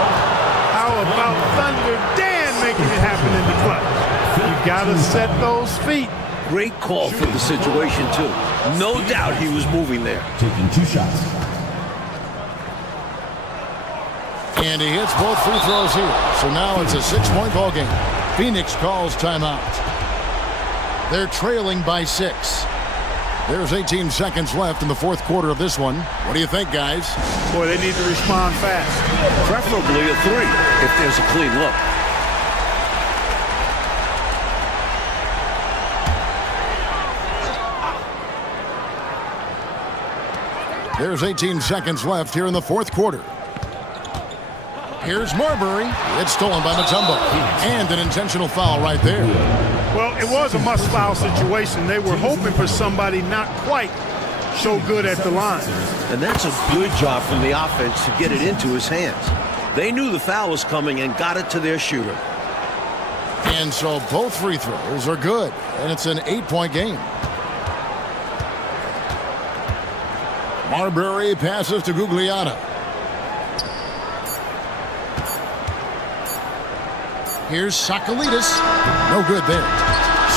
How about Thunder Dan making it happen in the clutch? You gotta set those feet. Great call for the situation, too. No doubt he was moving there. Taking 2 shots. And he hits both free throws here. So now it's a 6-point ball game. Phoenix calls timeout. They're trailing by 6. There's 18 seconds left in the fourth quarter of this one. What do you think, guys? Boy, they need to respond fast. Preferably a 3 if there's a clean look. There's 18 seconds left here in the fourth quarter. Here's Marbury. It's stolen by Mutombo. And an intentional foul right there. Well, it was a must-foul situation. They were hoping for somebody not quite so good at the line. And that's a good job from the offense to get it into his hands. They knew the foul was coming and got it to their shooter. And so both free throws are good. And it's an 8-point game. Marbury passes to Gugliotta. Here's Sakalidis. No good there.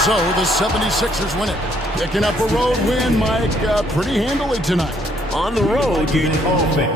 So the 76ers win it. Picking up a road win, Mike, pretty handily tonight. On the road, you... Hall of Fame.